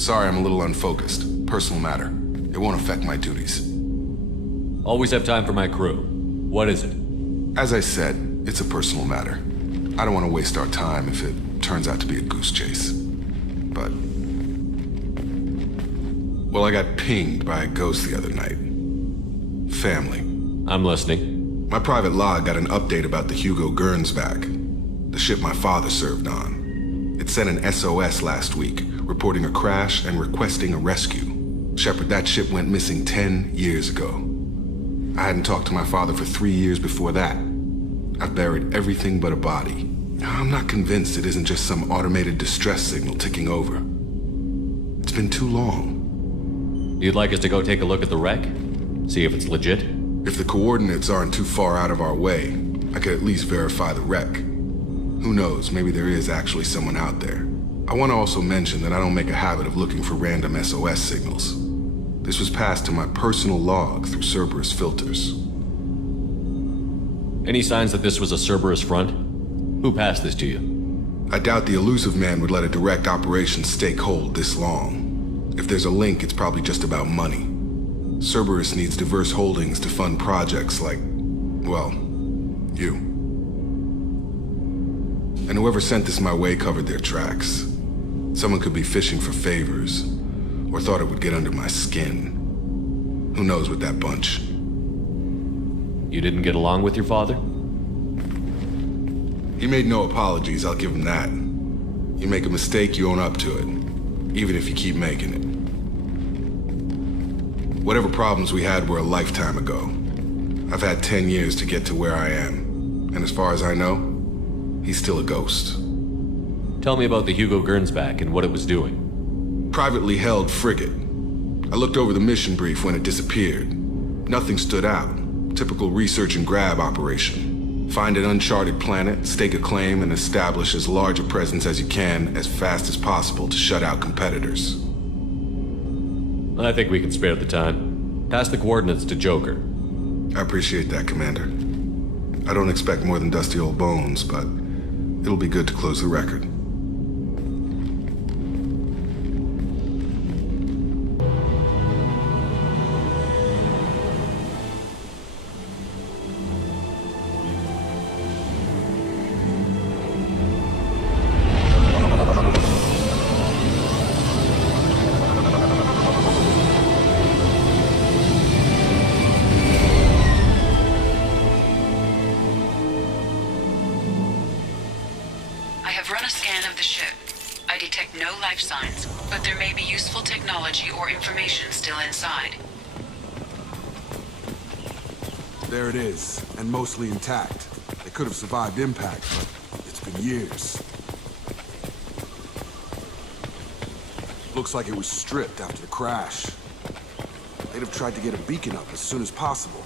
Sorry, I'm a little unfocused. Personal matter. It won't affect my duties. Always have time for my crew. What is it? As I said, it's a personal matter. I don't want to waste our time if it turns out to be a goose chase. But... well, I got pinged by a ghost the other night. Family. I'm listening. My private log got an update about the Hugo Gernsback, the ship my father served on. It sent an SOS last week, reporting a crash and requesting a rescue. Shepard, that ship went missing 10 years ago. I hadn't talked to my father for 3 years before that. I've buried everything but a body. I'm not convinced it isn't just some automated distress signal ticking over. It's been too long. You'd like us to go take a look at the wreck? See if it's legit? If the coordinates aren't too far out of our way, I could at least verify the wreck. Who knows, maybe there is actually someone out there. I want to also mention that I don't make a habit of looking for random SOS signals. This was passed to my personal log through Cerberus filters. Any signs that this was a Cerberus front? Who passed this to you? I doubt the elusive man would let a direct operations stake hold this long. If there's a link, it's probably just about money. Cerberus needs diverse holdings to fund projects like, well, you. And whoever sent this my way covered their tracks. Someone could be fishing for favors, or thought it would get under my skin. Who knows with that bunch? You didn't get along with your father? He made no apologies, I'll give him that. You make a mistake, you own up to it, even if you keep making it. Whatever problems we had were a lifetime ago. I've had 10 years to get to where I am, and as far as I know, he's still a ghost. Tell me about the Hugo Gernsback and what it was doing. Privately held frigate. I looked over the mission brief when it disappeared. Nothing stood out. Typical research and grab operation. Find an uncharted planet, stake a claim, and establish as large a presence as you can as fast as possible to shut out competitors. I think we can spare the time. Pass the coordinates to Joker. I appreciate that, Commander. I don't expect more than dusty old bones, but it'll be good to close the record. I have run a scan of the ship. I detect no life signs, but there may be useful technology or information still inside. There it is, and mostly intact. It could have survived impact, but it's been years. Looks like it was stripped after the crash. They'd have tried to get a beacon up as soon as possible.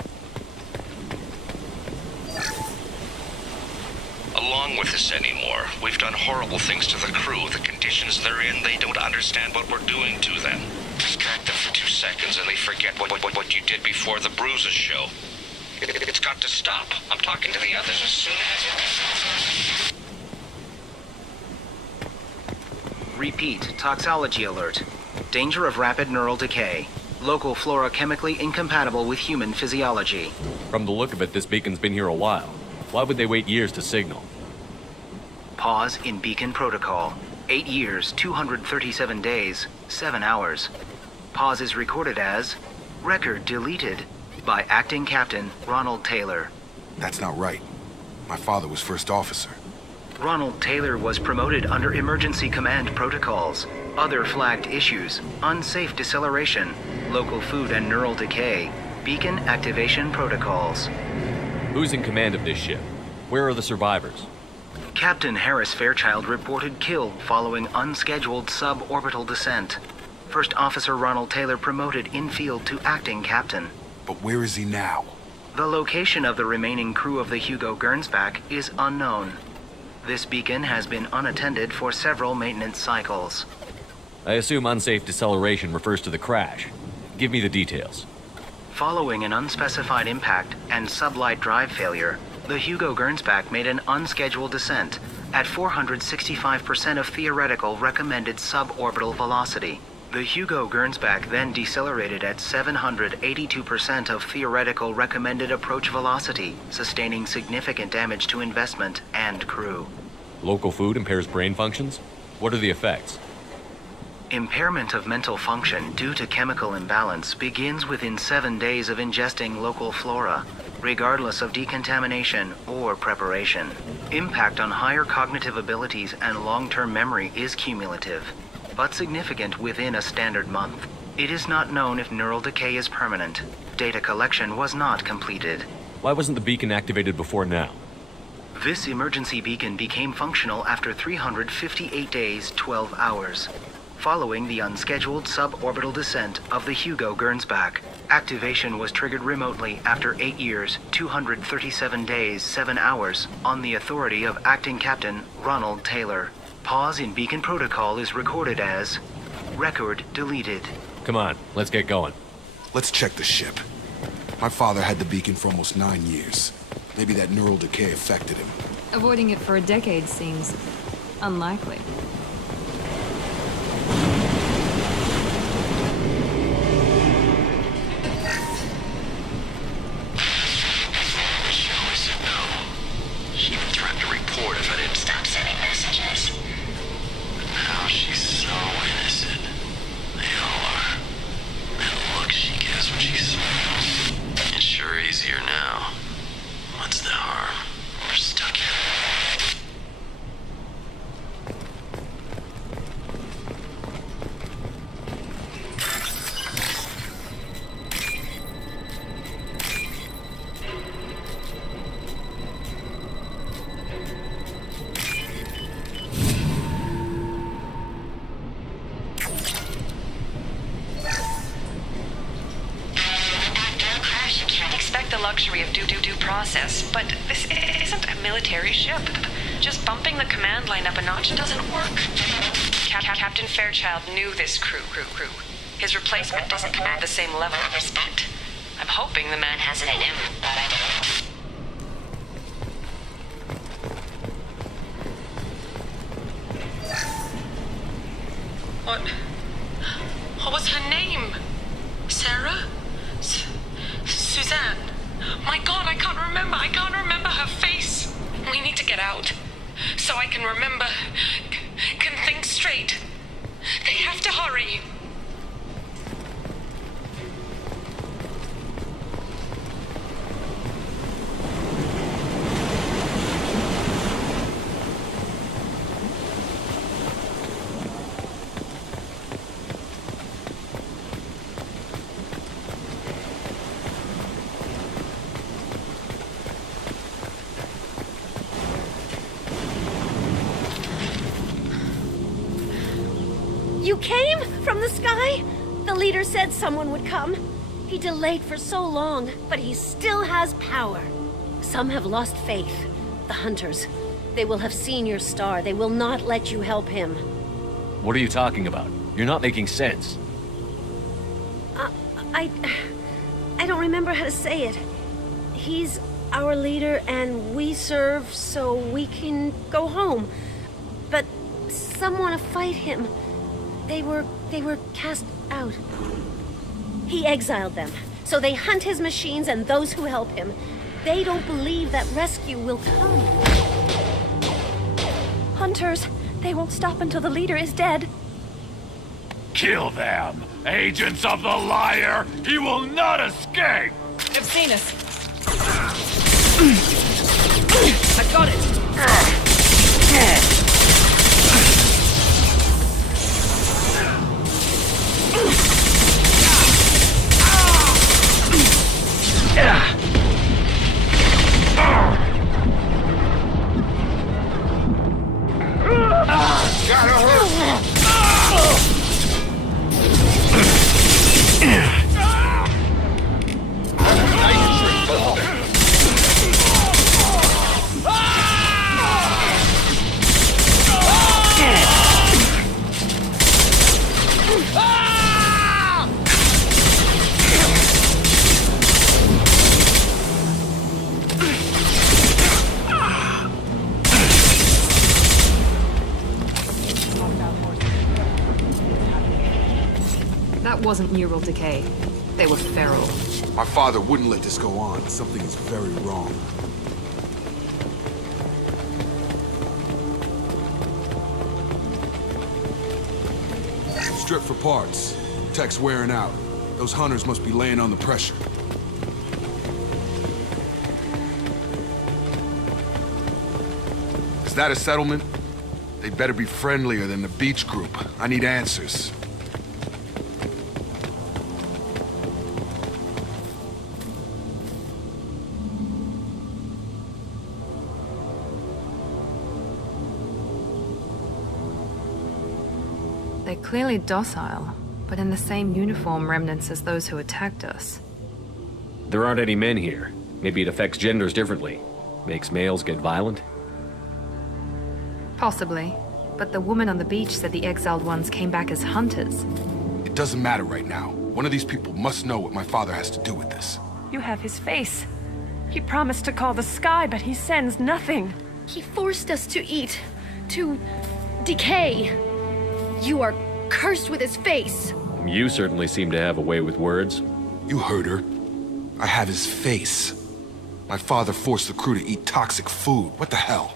Along with this anymore. We've done horrible things to the crew. The conditions they're in, they don't understand what we're doing to them. Distract them for 2 seconds and they forget what you did before the bruises show. It's got to stop. I'm talking to the others as soon as it... Repeat, toxology alert. Danger of rapid neural decay. Local flora chemically incompatible with human physiology. From the look of it, this beacon's been here a while. Why would they wait years to signal? Pause in beacon protocol. 8 years, 237 days, 7 hours. Pause is recorded as record deleted by Acting Captain Ronald Taylor. That's not right. My father was first officer. Ronald Taylor was promoted under emergency command protocols. Other flagged issues: unsafe deceleration, local food and neural decay, beacon activation protocols. Who's in command of this ship? Where are the survivors? Captain Harris Fairchild reported killed following unscheduled suborbital descent. First Officer Ronald Taylor promoted in-field to acting captain. But where is he now? The location of the remaining crew of the Hugo Gernsback is unknown. This beacon has been unattended for several maintenance cycles. I assume unsafe deceleration refers to the crash. Give me the details. Following an unspecified impact and sublight drive failure, the Hugo Gernsback made an unscheduled descent at 465% of theoretical recommended suborbital velocity. The Hugo Gernsback then decelerated at 782% of theoretical recommended approach velocity, sustaining significant damage to investment and crew. Local food impairs brain functions? What are the effects? Impairment of mental function due to chemical imbalance begins within 7 days of ingesting local flora, regardless of decontamination or preparation. Impact on higher cognitive abilities and long-term memory is cumulative, but significant within a standard month. It is not known if neural decay is permanent. Data collection was not completed. Why wasn't the beacon activated before now? This emergency beacon became functional after 358 days, 12 hours. Following the unscheduled suborbital descent of the Hugo Gernsback, activation was triggered remotely after 8 years, 237 days, 7 hours, on the authority of Acting Captain Ronald Taylor. Pause in beacon protocol is recorded as record deleted. Come on, let's get going. Let's check the ship. My father had the beacon for almost 9 years. Maybe that neural decay affected him. Avoiding it for a decade seems unlikely. She even threatened to report if I didn't stop sending messages. But now she's so innocent. They all are. That look she gives when she smiles. It's sure easier now. What's the harm? We're stuck here. The luxury of due process, but this isn't a military ship. Just bumping the command line up a notch doesn't work. Captain Fairchild knew this crew. His replacement doesn't command the same level of respect. I'm hoping the man has it in him, but I don't. What was her name? Sarah? Suzanne? My God, I can't remember her face. We need to get out. So I can remember, can think straight. They have to hurry. You came? From the sky? The leader said someone would come. He delayed for so long, but he still has power. Some have lost faith. The hunters. They will have seen your star. They will not let you help him. What are you talking about? You're not making sense. I don't remember how to say it. He's our leader and we serve so we can go home. But some want to fight him. They were cast out. He exiled them, so they hunt his machines and those who help him. They don't believe that rescue will come. Hunters, they won't stop until the leader is dead. Kill them! Agents of the liar! He will not escape! They've seen us. I got it! wasn't neural decay. They were feral. My father wouldn't let this go on. Something is very wrong. Strip for parts. Tech's wearing out. Those hunters must be laying on the pressure. Is that a settlement? They'd better be friendlier than the beach group. I need answers. They're clearly docile, but in the same uniform remnants as those who attacked us. There aren't any men here. Maybe it affects genders differently. Makes males get violent? Possibly. But the woman on the beach said the exiled ones came back as hunters. It doesn't matter right now. One of these people must know what my father has to do with this. You have his face. He promised to call the sky, but he sends nothing. He forced us to eat, to decay. You are cursed with his face. You certainly seem to have a way with words. You heard her. I have his face. My father forced the crew to eat toxic food. What the hell?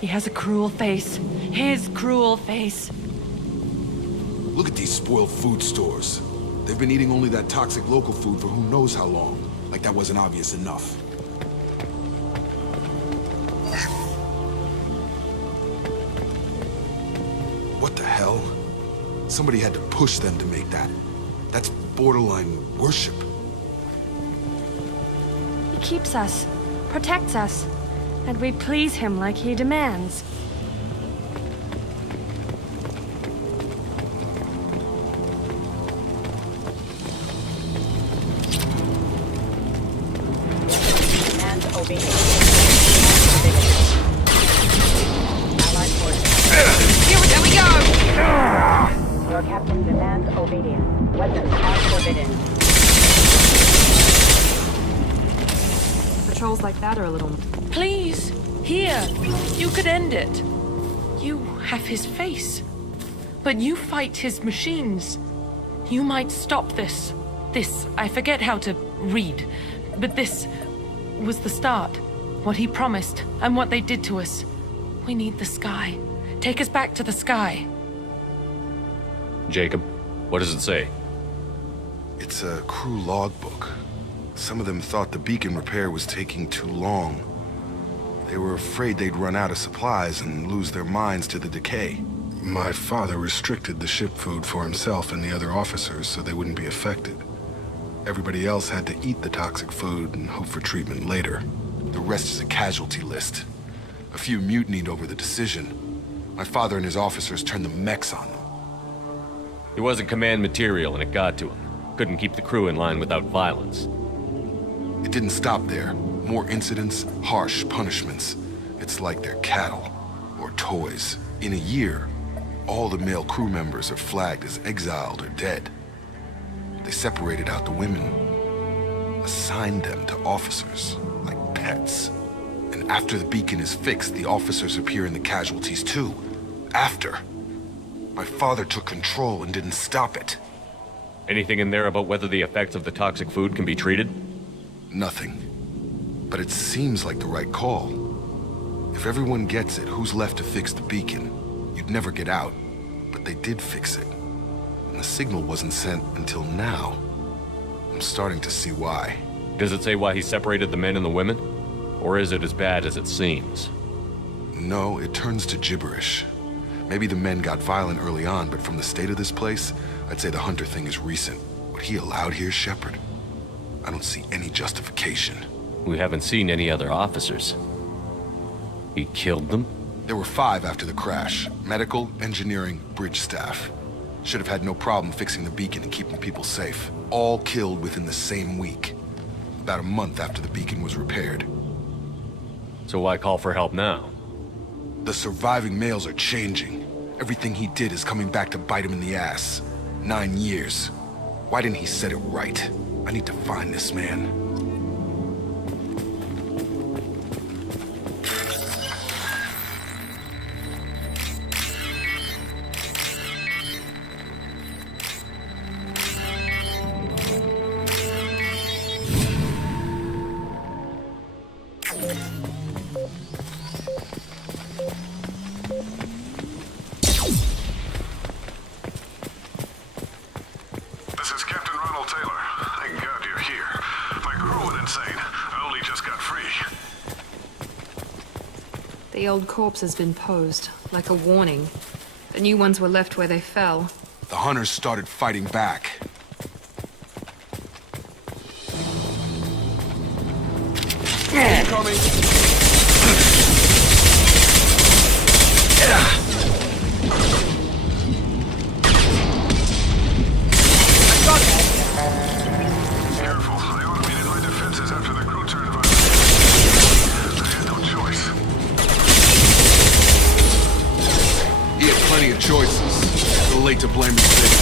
He has a cruel face. His cruel face. Look at these spoiled food stores. They've been eating only that toxic local food for who knows how long. Like that wasn't obvious enough. What the hell? Somebody had to push them to make that. That's borderline worship. He keeps us, protects us, and we please him like he demands. There we go! Your captain demands obedience. Weapons are forbidden. Patrols like that are a little... Please, here, you could end it. You have his face, but you fight his machines. You might stop this. This, I forget how to read, but this was the start. What he promised, and what they did to us. We need the sky. Take us back to the sky. Jacob, what does it say? It's a crew logbook. Some of them thought the beacon repair was taking too long. They were afraid they'd run out of supplies and lose their minds to the decay. My father restricted the ship food for himself and the other officers so they wouldn't be affected. Everybody else had to eat the toxic food and hope for treatment later. The rest is a casualty list. A few mutinied over the decision. My father and his officers turned the mechs on them. He wasn't command material and it got to him. Couldn't keep the crew in line without violence. It didn't stop there. More incidents, harsh punishments. It's like they're cattle or toys. In a year, all the male crew members are flagged as exiled or dead. They separated out the women, assigned them to officers, like pets. And after the beacon is fixed, the officers appear in the casualties too. After. My father took control and didn't stop it. Anything in there about whether the effects of the toxic food can be treated? Nothing. But it seems like the right call. If everyone gets it, who's left to fix the beacon? You'd never get out. But they did fix it. And the signal wasn't sent until now. I'm starting to see why. Does it say why he separated the men and the women? Or is it as bad as it seems? No, it turns to gibberish. Maybe the men got violent early on, but from the state of this place, I'd say the Hunter thing is recent. What he allowed here, Shepard? I don't see any justification. We haven't seen any other officers. He killed them? There were 5 after the crash. Medical, engineering, bridge staff. Should have had no problem fixing the beacon and keeping people safe. All killed within the same week. About a month after the beacon was repaired. So why call for help now? The surviving males are changing. Everything he did is coming back to bite him in the ass. 9 years. Why didn't he set it right? I need to find this man. insane. I only just got free. The old corpse has been posed, like a warning. The new ones were left where they fell. The hunters started fighting back. Incoming! Careful, I automated my defenses after the crew turned violent. I had no choice. He had plenty of choices. Too late to blame his victim.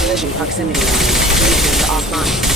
Collision proximity warning. Stations offline.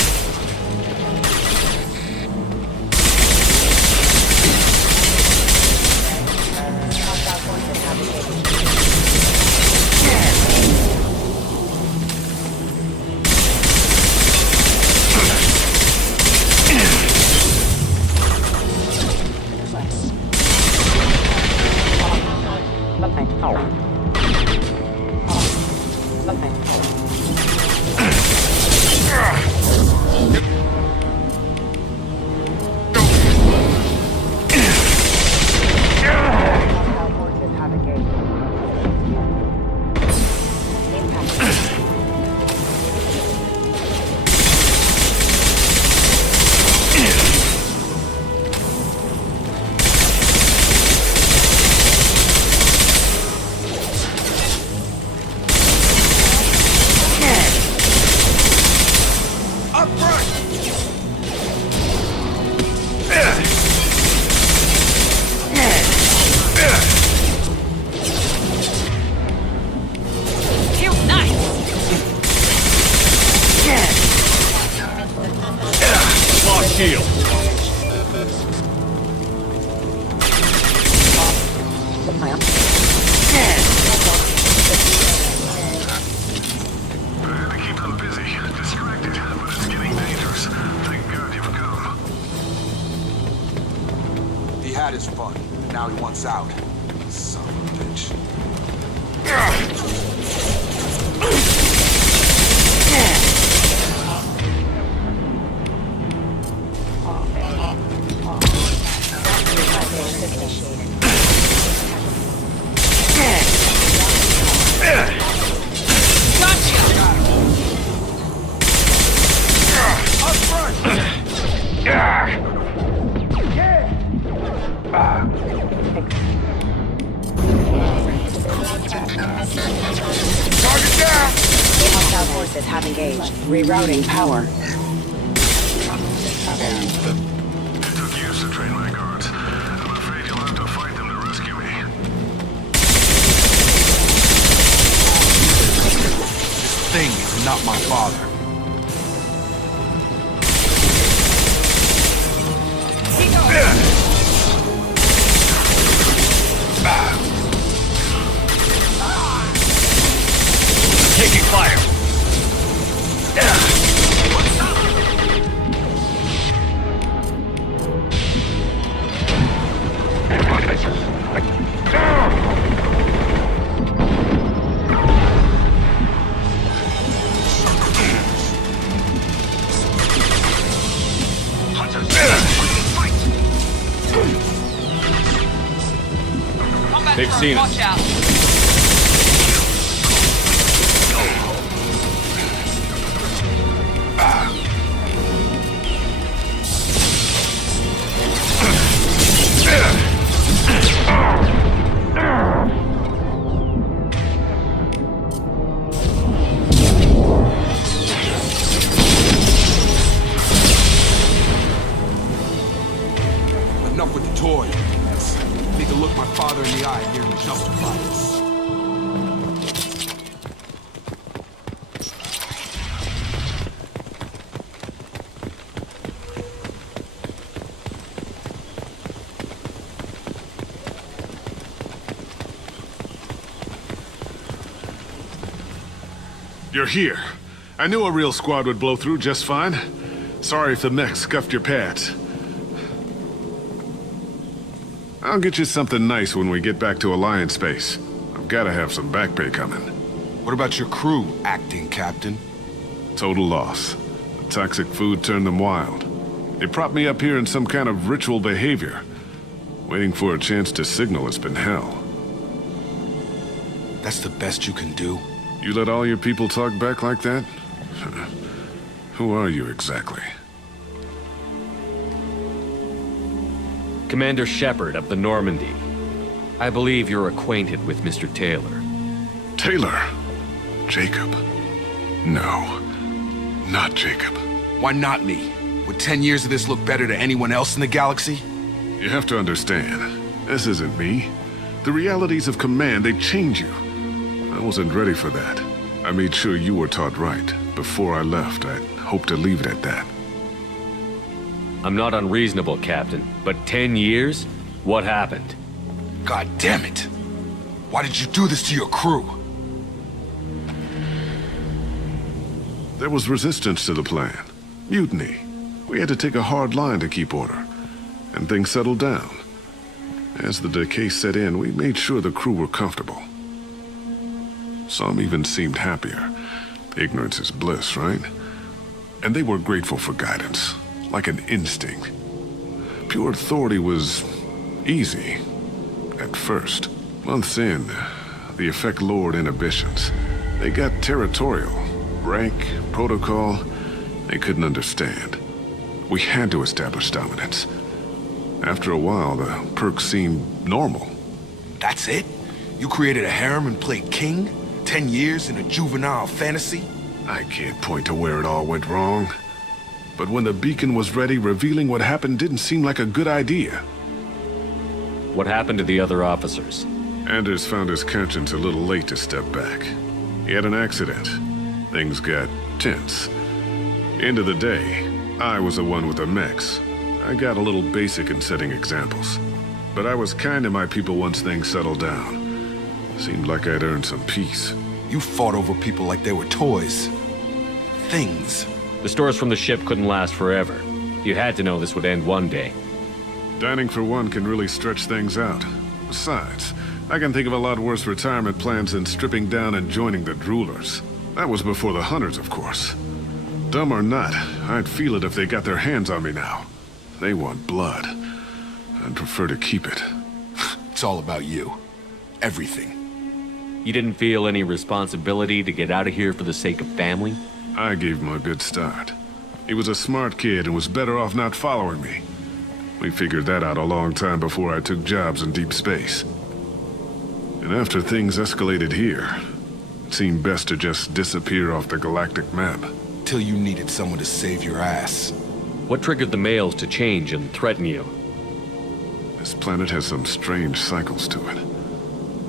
Had his fun. Now he wants out. Son of a bitch. Hostile forces have engaged. Rerouting power. It took years to train my guards. I'm afraid you'll have to fight them to rescue me. This thing is not my father. Taking fire. They've seen us. Watch out. Enough with the toy. Need to look my father in the eye here and justify this. You're here. I knew a real squad would blow through just fine. Sorry if the mech scuffed your pads. I'll get you something nice when we get back to Alliance base. I've gotta have some back pay coming. What about your crew, acting captain? Total loss. The toxic food turned them wild. They propped me up here in some kind of ritual behavior. Waiting for a chance to signal has been hell. That's the best you can do? You let all your people talk back like that? Who are you exactly? Commander Shepard of the Normandy. I believe you're acquainted with Mr. Taylor. Taylor? Jacob? No, not Jacob. Why not me? Would 10 years of this look better to anyone else in the galaxy? You have to understand, this isn't me. The realities of command, they change you. I wasn't ready for that. I made sure you were taught right. Before I left, I hoped to leave it at that. I'm not unreasonable, Captain, but 10 years? What happened? God damn it! Why did you do this to your crew? There was resistance to the plan. Mutiny. We had to take a hard line to keep order. And things settled down. As the decay set in, we made sure the crew were comfortable. Some even seemed happier. Ignorance is bliss, right? And they were grateful for guidance, like an instinct. Pure authority was easy, at first. Months in, the effect lowered inhibitions. They got territorial. Rank, protocol, they couldn't understand. We had to establish dominance. After a while, the perks seemed normal. That's it? You created a harem and played king? 10 years in a juvenile fantasy? I can't point to where it all went wrong. But when the beacon was ready, revealing what happened didn't seem like a good idea. What happened to the other officers? Anders found his conscience a little late to step back. He had an accident. Things got tense. End of the day, I was the one with the mechs. I got a little basic in setting examples. But I was kind to my people once things settled down. Seemed like I'd earned some peace. You fought over people like they were toys. Things. The stores from the ship couldn't last forever. You had to know this would end one day. Dining for one can really stretch things out. Besides, I can think of a lot worse retirement plans than stripping down and joining the droolers. That was before the hunters, of course. Dumb or not, I'd feel it if they got their hands on me now. They want blood. I'd prefer to keep it. It's all about you. Everything. You didn't feel any responsibility to get out of here for the sake of family? I gave him a good start. He was a smart kid and was better off not following me. We figured that out a long time before I took jobs in deep space. And after things escalated here, it seemed best to just disappear off the galactic map. Till you needed someone to save your ass. What triggered the males to change and threaten you? This planet has some strange cycles to it.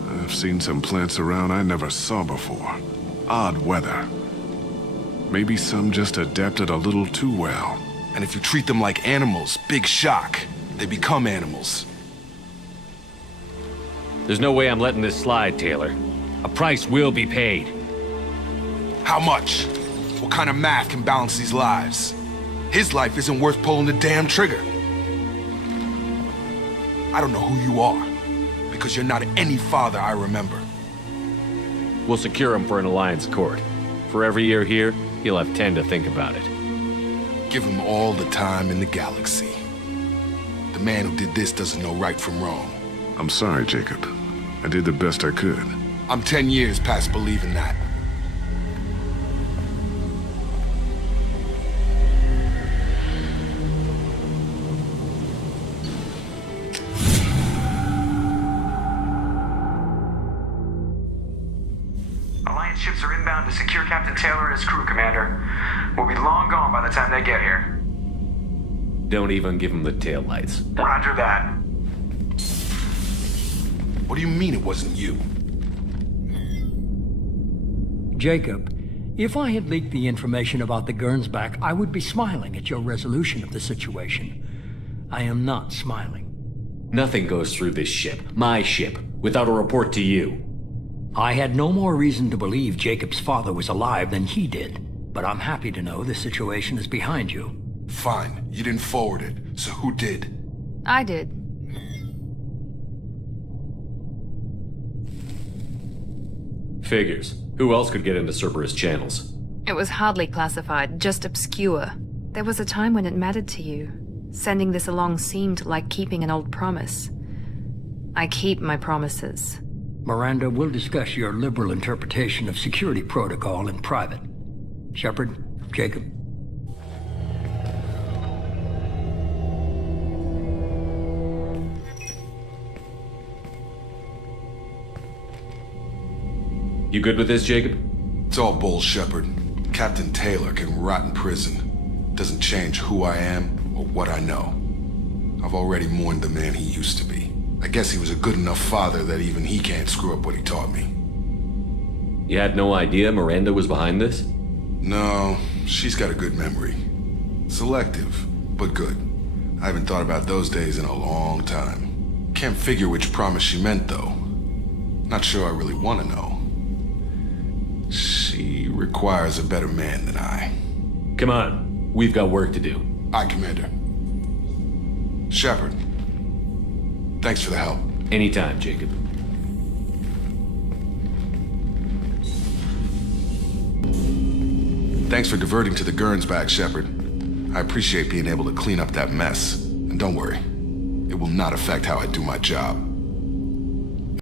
I've seen some plants around I never saw before. Odd weather. Maybe some just adapted a little too well. And if you treat them like animals, big shock. They become animals. There's no way I'm letting this slide, Taylor. A price will be paid. How much? What kind of math can balance these lives? His life isn't worth pulling the damn trigger. I don't know who you are, because you're not any father I remember. We'll secure him for an Alliance court. For every year here, he'll have 10 to think about it. Give him all the time in the galaxy. The man who did this doesn't know right from wrong. I'm sorry, Jacob. I did the best I could. I'm 10 years past believing that. Alliance ships are inbound to secure Captain Taylor and his crew, Commander. We'll be long gone by the time they get here. Don't even give him the taillights. Roger that. What do you mean it wasn't you? Jacob, if I had leaked the information about the Gernsback, I would be smiling at your resolution of the situation. I am not smiling. Nothing goes through this ship, my ship, without a report to you. I had no more reason to believe Jacob's father was alive than he did, but I'm happy to know the situation is behind you. Fine, you didn't forward it, so who did? I did. Figures. Who else could get into Cerberus channels? It was hardly classified, just obscure. There was a time when it mattered to you. Sending this along seemed like keeping an old promise. I keep my promises. Miranda, we'll discuss your liberal interpretation of security protocol in private. Shepard, Jacob. You good with this, Jacob? It's all bull, Shepard. Captain Taylor can rot in prison. Doesn't change who I am or what I know. I've already mourned the man he used to be. I guess he was a good enough father that even he can't screw up what he taught me. You had no idea Miranda was behind this? No, she's got a good memory. Selective, but good. I haven't thought about those days in a long time. Can't figure which promise she meant, though. Not sure I really want to know. She requires a better man than I. Come on, we've got work to do. Aye, Commander. Shepard, thanks for the help. Anytime, Jacob. Thanks for diverting to the Gernsback, Shepard. I appreciate being able to clean up that mess. And don't worry, it will not affect how I do my job.